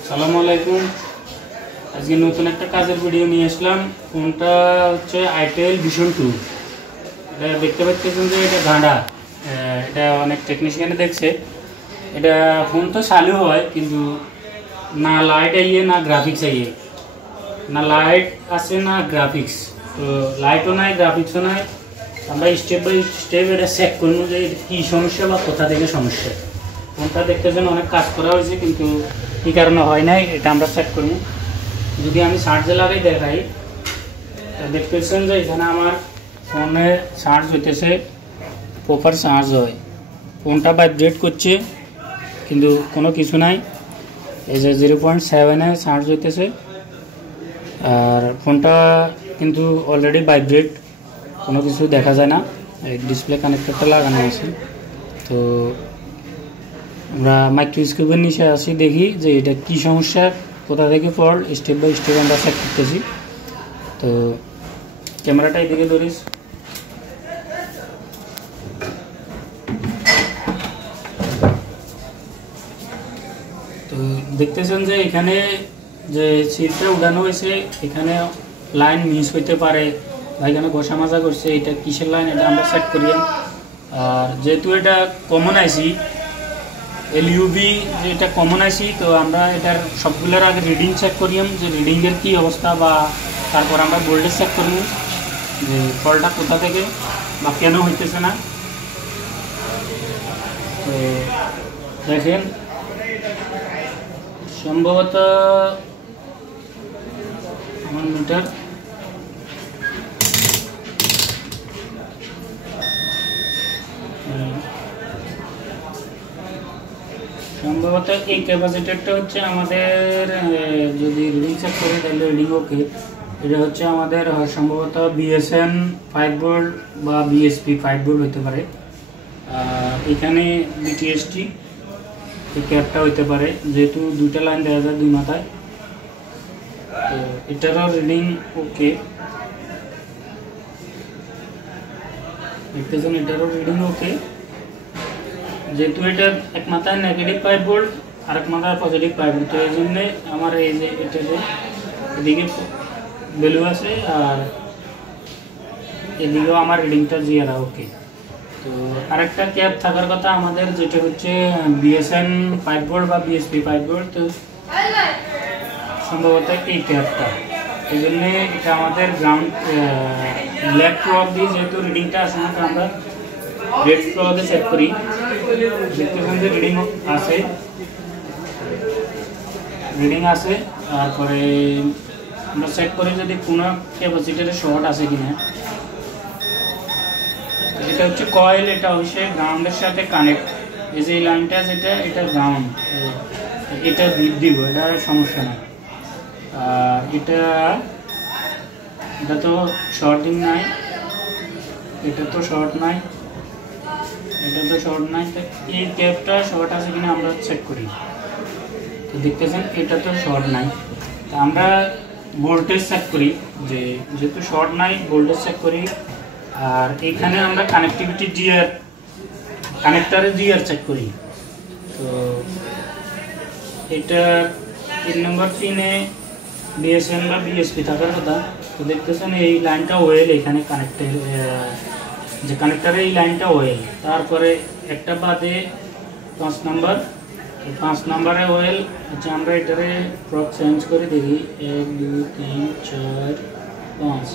আসসালামু আলাইকুম। আজকে নতুন একটা কাজের ভিডিও নিয়ে আসলাম। ফোনটা হচ্ছে আইটেল ভিশন 2। এটা দেখতে পাচ্ছেন যে এটা গাঁড়া, এটা অনেক টেকনিশিয়ানে দেখছে। এটা ফোন তো চালু হয় কিন্তু না লাইট আইয়ে না গ্রাফিক্স আইয়ে, না লাইট আছে না গ্রাফিক্স। তো লাইটও নাই গ্রাফিক্সও নাই। আমরা স্টেপ বাই স্টেপ এটা চেক করবো যে কী সমস্যা বা কোথা থেকে সমস্যা। ফোনটা দেখতেছেন অনেক কাজ করা হয়েছে কিন্তু কী কারণে হয় নাই এটা আমরা চেক করবো। যদি আমি চার্জে লাগাই দেখাই, দেখতেছেন যে এখানে আমার ফোনে চার্জ হইতেছে, প্রপার চার্জ হয়। ফোনটা ভাইব্রেট করছে কিন্তু কোনো কিছু নাই। এই যে 0.7-এ চার্জ হইতেছে আর ফোনটা কিন্তু অলরেডি ভাইব্রেট, কোনো কিছু দেখা যায় না। এই ডিসপ্লে কানেক্টরটা লাগানো আছে। তো আমরা মাইক্রোস্কোপের নিচে আসি, দেখি যে এটা কি সমস্যা, কোথা থেকে ফল্ট, স্টেপ বাই স্টেপ আমরা চেক করতেছি। তো ক্যামেরাটা এদিকে ধরিস। তো দেখতেছেন যে এখানে যে সিটটা উঠানো হয়েছে, এখানে লাইন মিস হইতে পারে বা এখানে ঘষা মাজা করছে। এটা কিসের লাইন এটা আমরা চেক করি। আর যেহেতু এটা কমন আইসি এলইউবি, যেটা কমন আইসি, তো আমরা এটার সবগুলোর আগে রিডিং চেক করি যে রিডিংয়ের কী অবস্থা, বা তারপর আমরা ভোল্টেজ চেক করব যে ফলটা কোথা থেকে বা কেন হইতেছে না। তো দেখেন সম্ভবত আমার মিটার সম্ভবত এই ক্যাপাসিটরটা হচ্ছে আমাদের, যদি রিডিং চেক করি তাহলে রিডিং ওকে। এটা হচ্ছে আমাদের সম্ভবত বিএসএন 5 ভোল্ট বা বিএসপি 5 ভোল্ট হতে পারে। এখানে বিটিএসটি এই ক্যাপটা হইতে পারে, যেহেতু দুইটা লাইন দেখা যায় দুই মাথায়। তো এটারও রিডিং ওকে, দেখতেছেন এটারও রিডিং ওকে। যেহেতু এটা এক মাথায় নেগেটিভ 5 ভোল্ট আর এক মাথায় পজিটিভ 5 ভোল্ট, তো এই জন্যে আমার এই যে এটাতে এদিকে ভ্যালু আছে আর এদিকেও আমার রিডিংটা জিয়ারা ওকে। তো আরেকটা ক্যাপ থাকার কথা আমাদের, যেটা হচ্ছে বিএসএন 5 ভোল্ট বা বিএসপি 5 ভোল্ট। তো সম্ভবত এই ক্যাপটা, এই জন্যে এটা আমাদের গ্রাউন্ড ব্ল্যাক প্লগ দিয়ে যেহেতু রিডিংটা আসে না, তো আমরা রেড প্লগে চেক করি। দেখতেছেন যে রিডিং আছে। তারপরে আমরা চেক করি যদি কোনো ক্যাপাসিটরে শর্ট আছে কিনা। এটা হচ্ছে কয়েল, এটা অবশ্যই গ্রাউন্ডের সাথে কানেক্ট। এই যে লাইনটা যেটা, এটা গ্রাউন্ড, এটা দিব, এটা সমস্যা না। আর এটা তো শর্টিং নাই, এটা তো শর্ট নাই, এটা তো শর্ট নাই। তো এই ক্যাপটা শর্ট আছে কিনা আমরা চেক করি। তো দেখতেছেন এটা তো শর্ট নাই। তো আমরা ভোল্টেজ চেক করি, যে যেহেতু শর্ট নাই ভোল্টেজ চেক করি। আর এখানে আমরা কানেক্টিভিটি জিআর, কানেক্টারে জিআর চেক করি। তো এটা 3 নম্বর পিনে বিএসএন বা বিএসপি থাকার কথা। তো দেখতেছেন এই লাইনটা ওয়েল, এখানে কানেক্টের যে কানেক্টারে এই লাইনটা ওয়েল। তারপরে একটা বাদে 5 নম্বর, 5 নম্বরে ওয়েল হচ্ছে। আমরা এটারে প্রপ চেঞ্জ করে দেখি 1 2 3 4 5।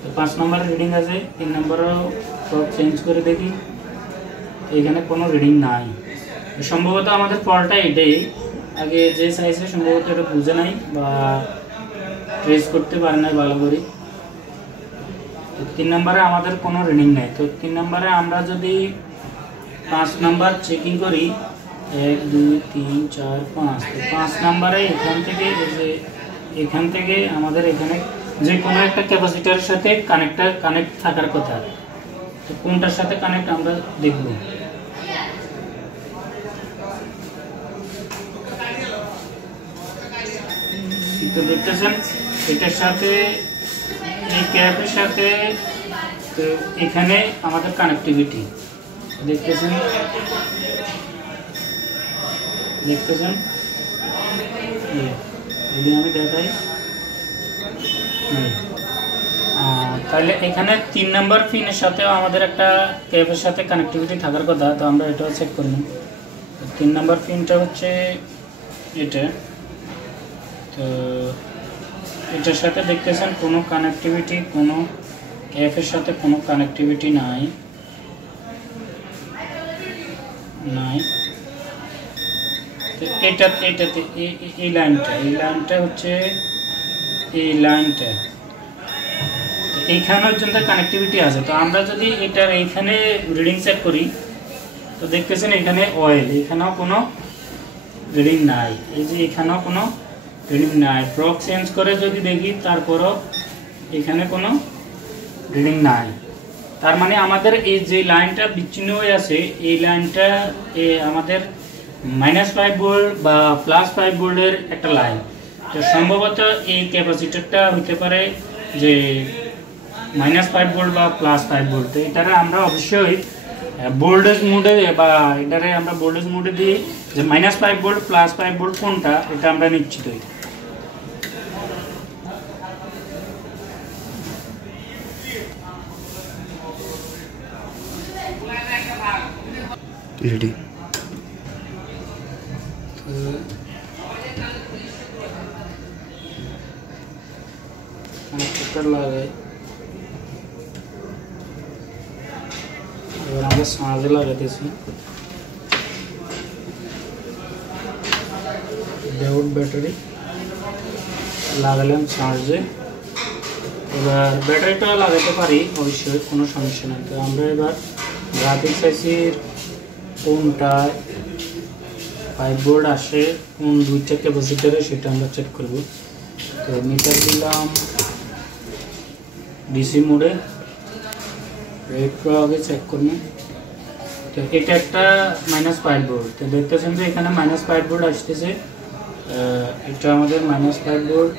তো 5 নম্বরে রিডিং আছে। 3 নম্বরেও প্রপ চেঞ্জ করে দেখি, এখানে কোনো রিডিং নাই। সম্ভবত আমাদের ফল্টটা এটাই, আগে যে সাইজে সম্ভবত এটা বুঝে নাই বা ট্রেস করতে পারে নাই ভালো করে। তো 3 নম্বরে আমাদের কোনো রিডিং নেই। তো 3 নম্বরে আমরা যদি 5 নম্বর চেকিং করি 1 2 3 4 5। তো 5 নম্বরে এখান থেকে আমাদের এখানে যে কোনো একটা ক্যাপাসিটারের সাথে কানেক্ট থাকার কথা। তো কোনটার সাথে কানেক্ট আমরা দেখব। তো দেখতেছেন এটার সাথে, এই ক্যাপের সাথে। তো এখানে আমাদের কানেক্টিভিটি দেখতেছেন দেখতেছেন, যদি আমি দেখাই তাহলে এখানে 3 নাম্বার পিনের সাথেও আমাদের একটা কেএফের সাথে কানেক্টিভিটি থাকার কথা। তো আমরা এটাও চেক করব। 3 নাম্বার পিনটা হচ্ছে এটা। তো এটার সাথে দেখতেছেন কোনো কানেক্টিভিটি, কোনো কেএফের সাথে কোনো কানেক্টিভিটি নাই। তো এটাতে এই লাইনটা হচ্ছে এই লাইনটা, এইখানে পর্যন্ত কানেক্টিভিটি আছে। তো আমরা যদি এটার এইখানে রিডিং চেক করি তো দেখতেছেন এখানে অয়েল, এখানেও কোনো রিডিং নাই। এই যে এখানেও কোনো রিডিং নাই। প্রক চেঞ্জ করে যদি দেখি তারপরও এখানে কোনো রিডিং নাই। তার মানে আমাদের এই যে লাইনটা বিচ্ছিন্ন হয়ে আছে, এই লাইনটা আমাদের -5 ভোল্ট বা +5 ভোল্টের একটা লাইন। তো সম্ভবত এই ক্যাপাসিটরটা হতে পারে যে -5 ভোল্ট বা +5 ভোল্ট। তো এটারে আমরা অবশ্যই ভোল্টেজ মোডে বা এটারে আমরা ভোল্টেজ মোডে দিই যে -5 ভোল্ট +5 ভোল্ট কোনটা, এটা আমরা নিশ্চিত হই। রেডি। লাগাই, এবার আমরা চার্জে লাগাইতেছি। ডায়োড ব্যাটারি লাগালাম চার্জে। এবার ব্যাটারিটা লাগাতে পারি অবশ্যই, কোনো সমস্যা নেই। তো আমরা এবার গ্রাফিক্স আইসির কোনটায় 5 ভোল্ট আসে, কোন দুইটা ক্যাপাসিটারে, সেটা আমরা চেক করব। তো মিটার দিলাম ডিসি মোডে, রেড প্রো আগে চেক করব। তো এটা একটা -5 ভোল্ট। তো দেখতেছেন যে এখানে -5 ভোল্ট আসতেছে। এটা আমাদের -5 ভোল্ট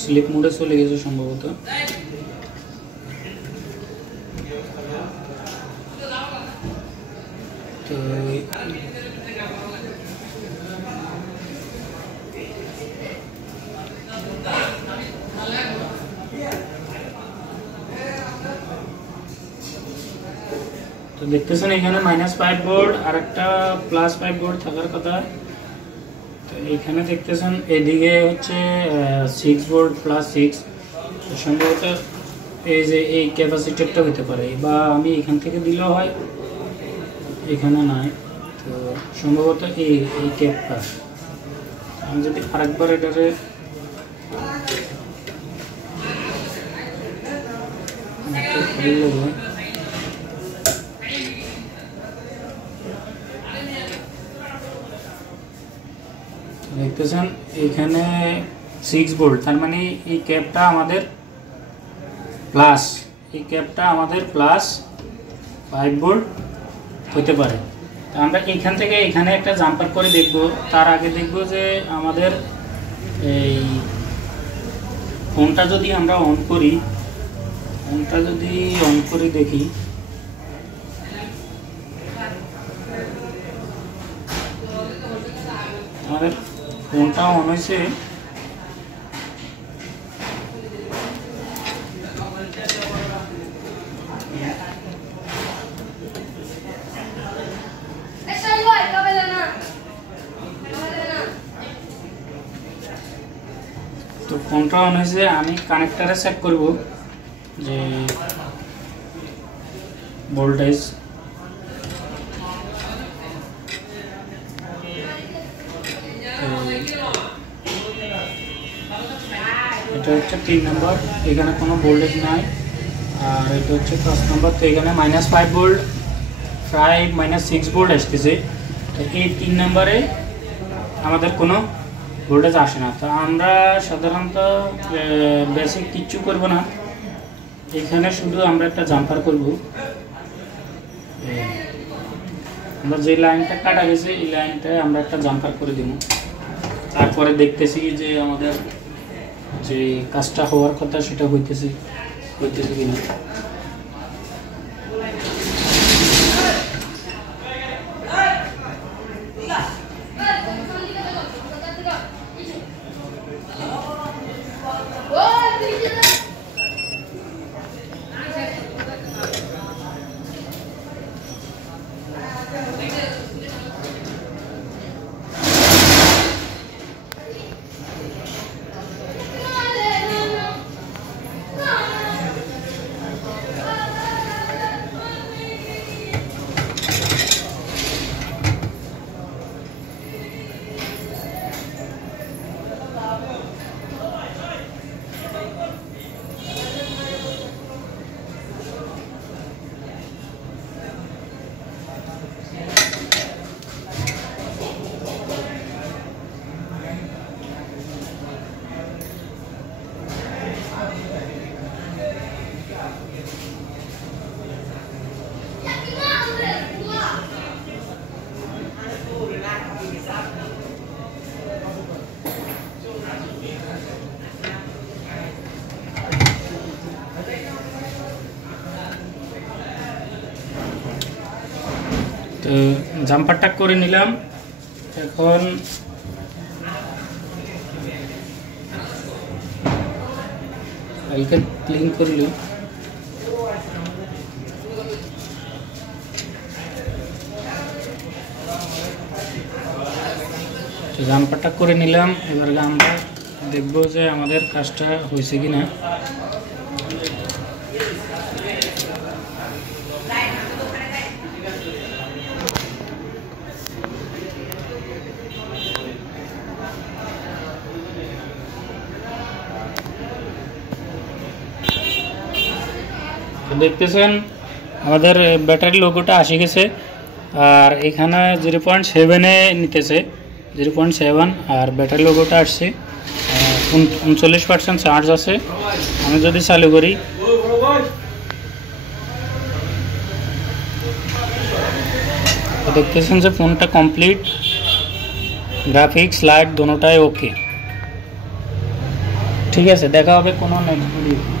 স্লিপ মোডে চলে গেছে সম্ভবত। তো তো দেখতেছেন এখানে -5 ভোল্ট আর একটা +5 ভোল্ট থাকার কথা। তো এখানে দেখতেছেন এদিকে হচ্ছে 6 ভোল্ট +6। তো সম্ভবত এই যে এই ক্যাপাসিটরটা হতে পারে, বা আমি এখান থেকে দিলেও হয়, এখানে নাই। তো সম্ভবত এই ক্যাপটা আমি যদি আরেকবার এটারে দেখতেছেন এখানে 6 ভোল্ট। তার মানে এই ক্যাপটা আমাদের প্লাস, এই ক্যাপটা আমাদের +5 ভোল্ট হতে পারে। তো আমরা এখান থেকে এখানে একটা জাম্পার করে দেখব। তার আগে দেখব যে আমাদের এই ফোনটা যদি আমরা অন করি, দেখি আমাদের ফোনটা অন হয়েছে। তো ফোনটা অন হয়েছে, আমি কানেক্টারে চেক করব যে ভোল্টেজ। এটা হচ্ছে 3 নাম্বার, এখানে কোনো ভোল্টেজ নাই। আর এটা হচ্ছে 5 নাম্বার। তো এখানে -5 ভোল্ট প্রায় -6 ভোল্ট আসতেছে। তো এই 3 নাম্বারে আমাদের কোনো ভোল্টেজ আসে না। তো আমরা সাধারণত বেসিক কিচ্ছু করব না, এখানে শুধু আমরা একটা জাম্পার করব। আমরা যে লাইনটা কাটা গেছে এই লাইনটায় আমরা একটা জাম্পার করে দেব। তারপরে দেখতেছি যে আমাদের যে কাজটা হওয়ার কথা সেটা হইতেছে কিনা। তো জাম্পারটা করে নিলাম। এখন ফাইলকে ক্লিন করলি জাম্পারটা করে নিলাম। এবার আমরা দেখব যে আমাদের কাজটা হয়েছে কিনা। দেখতেছেন আমাদের ব্যাটারি লোগোটা আসে গেছে, আর এখানে 0.7-এ নিতেছে, 0.7, আর ব্যাটারি লোগোটা আসছে। 39% চার্জ আছে। আমি যদি চালু করি, দেখতেছেন যে ফোনটা কমপ্লিট, গ্রাফিক্স লাইট দোনোটাই ওকে। ঠিক আছে, দেখা হবে কোনো নেক্সট ভিডিও।